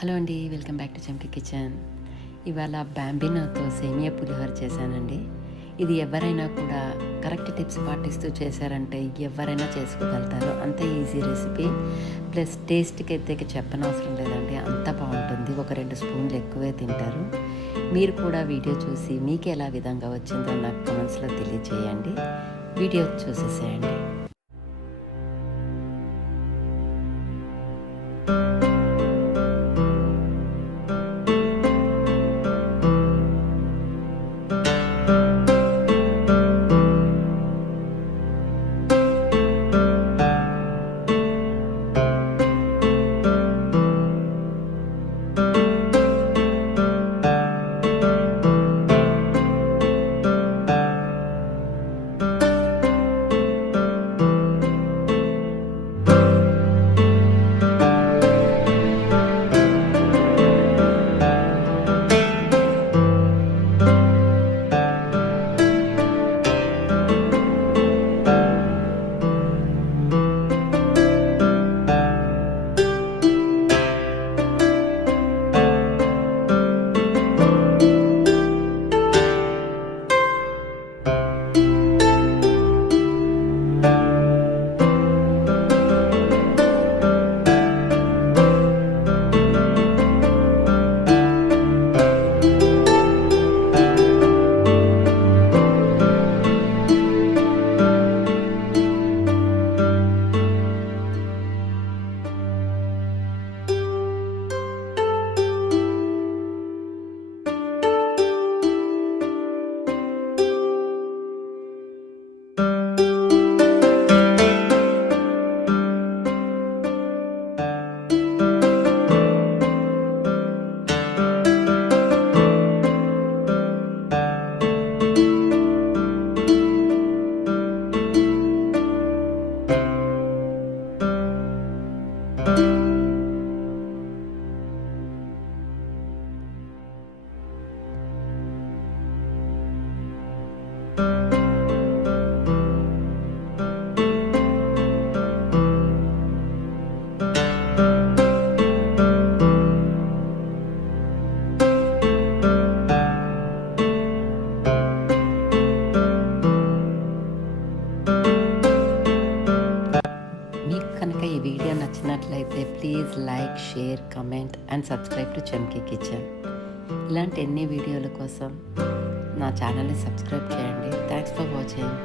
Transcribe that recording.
హలో అండి, welcome back to chunky kitchen. ఇవాళ బ్యాంబినోతో సేమియా పులిహోర చేశానండి. ఇది ఎవరైనా కూడా కరెక్ట్ టిప్స్ పాటిస్తూ చేశారంటే ఎవరైనా చేసుకోగలుగుతారు. అంత ఈజీ రెసిపీ, ప్లస్ టేస్ట్కి అయితే చెప్పనవసరం లేదండి, అంత బాగుంటుంది. ఒక 2 స్పూన్లు ఎక్కువే తింటారు. మీరు కూడా వీడియో చూసి మీకు ఎలా విధంగా వచ్చిందో నాకు కామెంట్స్లో తెలియజేయండి. వీడియో చూసేసేయండి. మీకు కనుక ఈ వీడియో నచ్చినట్లయితే please like, share, comment and subscribe to chunky kitchen. ఇలాంటి ఎన్ని వీడియోల కోసం నా ఛానల్ని సబ్స్క్రైబ్ చేయండి. Thanks for watching.